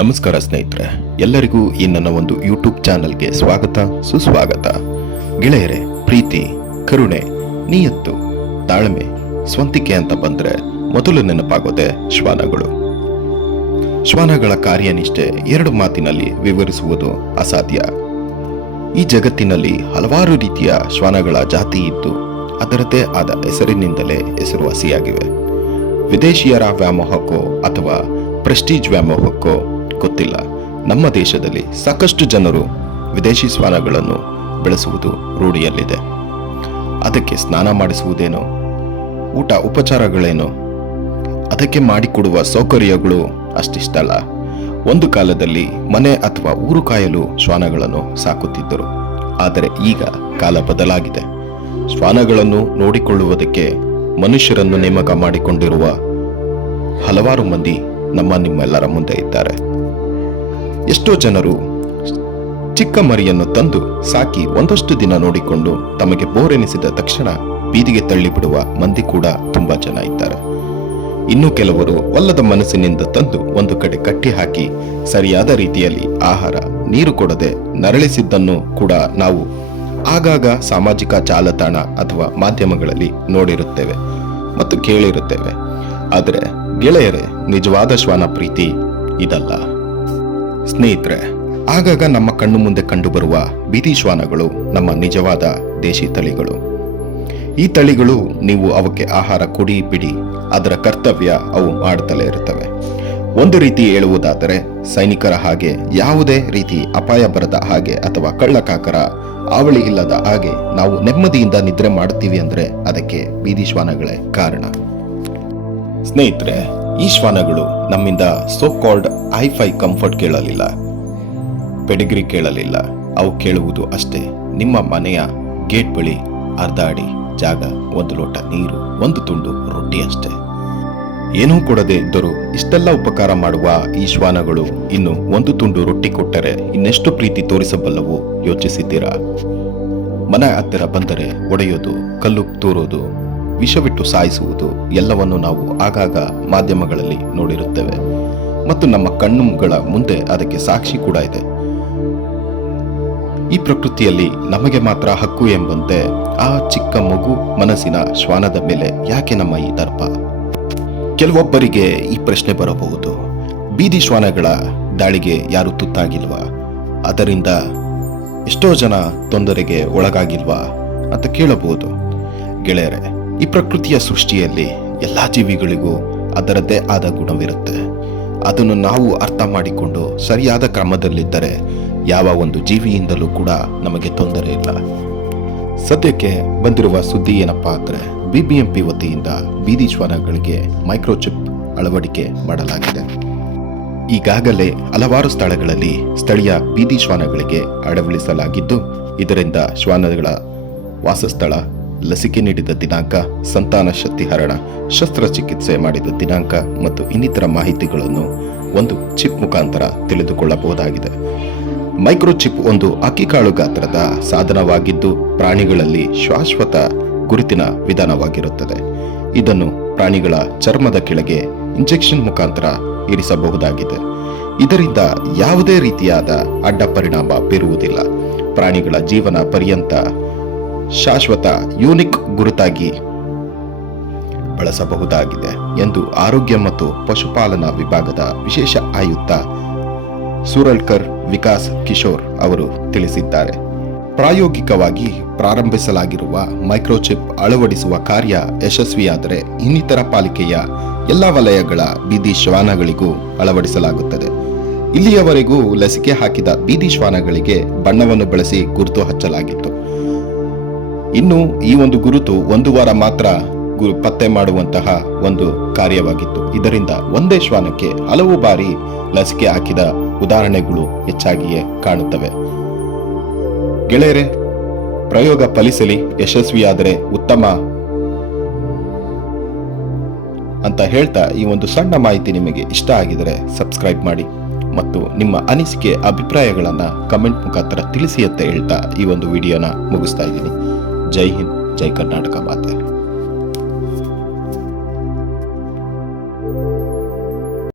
ನಮಸ್ಕಾರ ಸ್ನೇಹಿತರೆ, ಎಲ್ಲರಿಗೂ ಈ ನನ್ನ ಒಂದು ಯೂಟ್ಯೂಬ್ ಚಾನಲ್ಗೆ ಸ್ವಾಗತ ಸುಸ್ವಾಗತ. ಗೆಳೆಯರೆ, ಪ್ರೀತಿ, ಕರುಣೆ, ನಿಯತ್ತು, ತಾಳ್ಮೆ, ಸ್ವಂತಿಕೆ ಅಂತ ಬಂದ್ರೆ ಮೊದಲು ನೆನಪಾಗೋದೆ ಶ್ವಾನಗಳು. ಶ್ವಾನಗಳ ಕಾರ್ಯನಿಷ್ಠೆ ಎರಡು ಮಾತಿನಲ್ಲಿ ವಿವರಿಸುವುದು ಅಸಾಧ್ಯ. ಈ ಜಗತ್ತಿನಲ್ಲಿ ಹಲವಾರು ರೀತಿಯ ಶ್ವಾನಗಳ ಜಾತಿ ಇದ್ದು ಅದರದ್ದೇ ಆದ ಹೆಸರಿನಿಂದಲೇ ಹೆಸರುವಾಸಿಯಾಗಿವೆ. ವಿದೇಶಿಯರ ವ್ಯಾಮೋಹಕ್ಕೋ ಅಥವಾ ಪ್ರೆಸ್ಟೀಜ್ ವ್ಯಾಮೋಹಕ್ಕೋ ಗೊತ್ತಿಲ್ಲ, ನಮ್ಮ ದೇಶದಲ್ಲಿ ಸಾಕಷ್ಟು ಜನರು ವಿದೇಶಿ ಶ್ವಾನಗಳನ್ನು ಬೆಳೆಸುವುದು ರೂಢಿಯಲ್ಲಿದೆ. ಅದಕ್ಕೆ ಸ್ನಾನ ಮಾಡಿಸುವುದೇನೋ, ಊಟ ಉಪಚಾರಗಳೇನೋ, ಅದಕ್ಕೆ ಮಾಡಿಕೊಡುವ ಸೌಕರ್ಯಗಳು ಅಷ್ಟಿಷ್ಟಲ್ಲ. ಒಂದು ಕಾಲದಲ್ಲಿ ಮನೆ ಅಥವಾ ಊರು ಕಾಯಲು ಶ್ವಾನಗಳನ್ನು ಸಾಕುತ್ತಿದ್ದರು. ಆದರೆ ಈಗ ಕಾಲ ಬದಲಾಗಿದೆ. ಶ್ವಾನಗಳನ್ನು ನೋಡಿಕೊಳ್ಳುವುದಕ್ಕೆ ಮನುಷ್ಯರನ್ನು ನೇಮಕ ಮಾಡಿಕೊಂಡಿರುವ ಹಲವಾರು ಮಂದಿ ನಿಮ್ಮೆಲ್ಲರ ಮುಂದೆ ಇದ್ದಾರೆ. ಎಷ್ಟೋ ಜನರು ಚಿಕ್ಕ ಮರಿಯನ್ನು ತಂದು ಸಾಕಿ ಒಂದಷ್ಟು ದಿನ ನೋಡಿಕೊಂಡು ತಮಗೆ ಬೋರೆನಿಸಿದ ತಕ್ಷಣ ಬೀದಿಗೆ ತಳ್ಳಿಬಿಡುವ ಮಂದಿ ಕೂಡ ತುಂಬಾ ಜನ ಇದ್ದಾರೆ. ಇನ್ನು ಕೆಲವರು ಒಲ್ಲದ ಮನಸ್ಸಿನಿಂದ ತಂದು ಒಂದು ಕಡೆ ಕಟ್ಟಿ ಹಾಕಿ ಸರಿಯಾದ ರೀತಿಯಲ್ಲಿ ಆಹಾರ ನೀರು ಕೊಡದೆ ನರಳಿಸಿದ್ದನ್ನು ಕೂಡ ನಾವು ಆಗಾಗ ಸಾಮಾಜಿಕ ಜಾಲತಾಣ ಅಥವಾ ಮಾಧ್ಯಮಗಳಲ್ಲಿ ನೋಡಿರುತ್ತೇವೆ ಮತ್ತು ಕೇಳಿರುತ್ತೇವೆ. ಆದರೆ ಗೆಳೆಯರೇ, ನಿಜವಾದ ಶ್ವಾನ ಪ್ರೀತಿ ಇದಲ್ಲ. ಸ್ನೇಹಿತರೆ, ಆಗಾಗ ನಮ್ಮ ಕಣ್ಣು ಮುಂದೆ ಕಂಡುಬರುವ ಬೀದಿ ಶ್ವಾನಗಳು ನಮ್ಮ ನಿಜವಾದ ದೇಶಿ ತಳಿಗಳು. ಈ ತಳಿಗಳು ನೀವು ಅವಕ್ಕೆ ಆಹಾರ ಕೊಡಿ ಬಿಡಿ, ಅದರ ಕರ್ತವ್ಯ ಅವು ಮಾಡುತ್ತಲೇ ಇರುತ್ತವೆ. ಒಂದು ರೀತಿ ಹೇಳುವುದಾದರೆ ಸೈನಿಕರ ಹಾಗೆ, ಯಾವುದೇ ರೀತಿ ಅಪಾಯ ಬರದ ಹಾಗೆ ಅಥವಾ ಕಳ್ಳಕಾಕರ ಅವಳಿ ಇಲ್ಲದ ಹಾಗೆ ನಾವು ನೆಮ್ಮದಿಯಿಂದ ನಿದ್ರೆ ಮಾಡುತ್ತೀವಿ ಅಂದ್ರೆ ಅದಕ್ಕೆ ಬೀದಿ ಶ್ವಾನಗಳೇ ಕಾರಣ. ಸ್ನೇಹಿತರೆ, ಈ ಶ್ವಾನಗಳು ನಮ್ಮಿಂದ ಸೋ ಕಾಲ್ಡ್ ಹೈಫೈ ಕಂಫರ್ಟ್ ಕೇಳಲಿಲ್ಲ, ಪೆಡಿಗ್ರಿ ಕೇಳಲಿಲ್ಲ. ಅವು ಕೇಳುವುದು ಅಷ್ಟೇ, ನಿಮ್ಮ ಮನೆಯ ಗೇಟ್ ಬಳಿ ಅರ್ಧ ಅಡಿ ಜಾಗ, ಒಂದು ಲೋಟ ನೀರು, ಒಂದು ತುಂಡು ರೊಟ್ಟಿ ಅಷ್ಟೇ. ಏನೂ ಕೊಡದೆ ಇದ್ದರೂ ಇಷ್ಟೆಲ್ಲ ಉಪಕಾರ ಮಾಡುವ ಈ ಶ್ವಾನಗಳು ಇನ್ನು ಒಂದು ತುಂಡು ರೊಟ್ಟಿ ಕೊಟ್ಟರೆ ಇನ್ನೆಷ್ಟು ಪ್ರೀತಿ ತೋರಿಸಬಲ್ಲವು ಯೋಚಿಸಿದ್ದೀರಾ? ಮನೆ ಹತ್ತಿರ ಬಂದರೆ ಒಡೆಯೋದು, ಕಲ್ಲು ತೂರೋದು, ವಿಷವಿಟ್ಟು ಸಾಯಿಸುವುದು ಎಲ್ಲವನ್ನು ನಾವು ಆಗಾಗ ಮಾಧ್ಯಮಗಳಲ್ಲಿ ನೋಡಿರುತ್ತೇವೆ ಮತ್ತು ನಮ್ಮ ಕಣ್ಣುಗಳ ಮುಂದೆ ಅದಕ್ಕೆ ಸಾಕ್ಷಿ ಕೂಡ ಇದೆ. ಈ ಪ್ರಕೃತಿಯಲ್ಲಿ ನಮಗೆ ಮಾತ್ರ ಹಕ್ಕು ಎಂಬಂತೆ ಆ ಚಿಕ್ಕ ಮಗು ಮನಸ್ಸಿನ ಶ್ವಾನದ ಮೇಲೆ ಯಾಕೆ ನಮ್ಮ ಈ ದರ್ಪ? ಕೆಲವೊಬ್ಬರಿಗೆ ಈ ಪ್ರಶ್ನೆ ಬರಬಹುದು, ಬೀದಿ ಶ್ವಾನಗಳ ದಾಳಿಗೆ ಯಾರು ತುತ್ತಾಗಿಲ್ವಾ? ಅದರಿಂದ ಎಷ್ಟೋ ಜನ ತೊಂದರೆಗೆ ಒಳಗಾಗಿಲ್ವಾ ಅಂತ ಕೇಳಬಹುದು. ಗೆಳೆಯರೆ, ಈ ಪ್ರಕೃತಿಯ ಸೃಷ್ಟಿಯಲ್ಲಿ ಎಲ್ಲಾ ಜೀವಿಗಳಿಗೂ ಅದರದ್ದೇ ಆದ ಗುಣವಿರುತ್ತೆ. ಅದನ್ನು ನಾವು ಅರ್ಥ ಮಾಡಿಕೊಂಡು ಸರಿಯಾದ ಕ್ರಮದಲ್ಲಿದ್ದರೆ ಯಾವ ಒಂದು ಜೀವಿಯಿಂದಲೂ ಕೂಡ ನಮಗೆ ತೊಂದರೆ ಇಲ್ಲ. ಸದ್ಯಕ್ಕೆ ಬಂದಿರುವ ಸುದ್ದಿ ಏನಪ್ಪಾ ಅಂದ್ರೆ, ಬಿಬಿಎಂಪಿ ವತಿಯಿಂದ ಬೀದಿ ಶ್ವಾನಗಳಿಗೆ ಮೈಕ್ರೋಚಿಪ್ ಅಳವಡಿಕೆ ಮಾಡಲಾಗಿದೆ. ಈಗಾಗಲೇ ಹಲವಾರು ಸ್ಥಳಗಳಲ್ಲಿ ಸ್ಥಳೀಯ ಬೀದಿ ಶ್ವಾನಗಳಿಗೆ ಅಳವಡಿಸಲಾಗಿದ್ದು, ಇದರಿಂದ ಶ್ವಾನಗಳ ವಾಸಸ್ಥಳ, ಲಸಿಕೆ ನೀಡಿದ ದಿನಾಂಕ, ಸಂತಾನ ಶಕ್ತಿ ಹರಣ, ಶಸ್ತ್ರಚಿಕಿತ್ಸೆ ಮಾಡಿದ ದಿನಾಂಕ ಮತ್ತು ಇನ್ನಿತರ ಮಾಹಿತಿಗಳನ್ನು ಒಂದು ಚಿಪ್ ಮುಖಾಂತರ ತಿಳಿದುಕೊಳ್ಳಬಹುದಾಗಿದೆ. ಮೈಕ್ರೋಚಿಪ್ ಒಂದು ಅಕ್ಕಿಕಾಳು ಗಾತ್ರದ ಸಾಧನವಾಗಿದ್ದು ಪ್ರಾಣಿಗಳಲ್ಲಿ ಶಾಶ್ವತ ಗುರುತಿನ ವಿಧಾನವಾಗಿರುತ್ತದೆ. ಇದನ್ನು ಪ್ರಾಣಿಗಳ ಚರ್ಮದ ಕೆಳಗೆ ಇಂಜೆಕ್ಷನ್ ಮುಖಾಂತರ ಇರಿಸಬಹುದಾಗಿದೆ. ಇದರಿಂದ ಯಾವುದೇ ರೀತಿಯಾದ ಅಡ್ಡ ಪರಿಣಾಮ ಬೀರುವುದಿಲ್ಲ. ಪ್ರಾಣಿಗಳ ಜೀವನ ಪರ್ಯಂತ ಶಾಶ್ವತ ಯೂನಿಕ್ ಗುರುತಾಗಿ ಬಳಸಬಹುದಾಗಿದೆ ಎಂದು ಆರೋಗ್ಯ ಮತ್ತು ಪಶುಪಾಲನಾ ವಿಭಾಗದ ವಿಶೇಷ ಆಯುಕ್ತ ಸೂರಳ್ಕರ್ ವಿಕಾಸ್ ಕಿಶೋರ್ ಅವರು ತಿಳಿಸಿದ್ದಾರೆ. ಪ್ರಾಯೋಗಿಕವಾಗಿ ಪ್ರಾರಂಭಿಸಲಾಗಿರುವ ಮೈಕ್ರೋಚಿಪ್ ಅಳವಡಿಸುವ ಕಾರ್ಯ ಯಶಸ್ವಿಯಾದರೆ ಇನ್ನಿತರ ಪಾಲಿಕೆಯ ಎಲ್ಲ ವಲಯಗಳ ಬೀದಿ ಶ್ವಾನಗಳಿಗೂ ಅಳವಡಿಸಲಾಗುತ್ತದೆ. ಇಲ್ಲಿಯವರೆಗೂ ಲಸಿಕೆ ಹಾಕಿದ ಬೀದಿ ಶ್ವಾನಗಳಿಗೆ ಬಣ್ಣವನ್ನು ಬಳಸಿ ಗುರುತು ಹಚ್ಚಲಾಗಿತ್ತು. ಇನ್ನು ಈ ಒಂದು ಗುರುತು ಒಂದು ವಾರ ಮಾತ್ರ ಪತ್ತೆ ಮಾಡುವಂತಹ ಒಂದು ಕಾರ್ಯವಾಗಿತ್ತು. ಇದರಿಂದ ಒಂದೇ ಶ್ವಾನಕ್ಕೆ ಹಲವು ಬಾರಿ ಲಸಿಕೆ ಹಾಕಿದ ಉದಾಹರಣೆಗಳು ಹೆಚ್ಚಾಗಿಯೇ ಕಾಣುತ್ತವೆ. ಗೆಳೆಯರೆ, ಪ್ರಯೋಗ ಫಲಿಸಲಿ, ಯಶಸ್ವಿಯಾದರೆ ಉತ್ತಮ ಅಂತ ಹೇಳ್ತಾ ಈ ಒಂದು ಸಣ್ಣ ಮಾಹಿತಿ ನಿಮಗೆ ಇಷ್ಟ ಆಗಿದರೆ ಸಬ್ಸ್ಕ್ರೈಬ್ ಮಾಡಿ ಮತ್ತು ನಿಮ್ಮ ಅನಿಸಿಕೆ ಅಭಿಪ್ರಾಯಗಳನ್ನು ಕಮೆಂಟ್ ಮುಖಾಂತರ ತಿಳಿಸಿ ಅಂತ ಹೇಳ್ತಾ ಈ ಒಂದು ವಿಡಿಯೋನ ಮುಗಿಸ್ತಾ ಇದ್ದೀನಿ. ಜೈ ಹಿಂದ್, ಜೈ ಕರ್ನಾಟಕ ಮಾತೆ.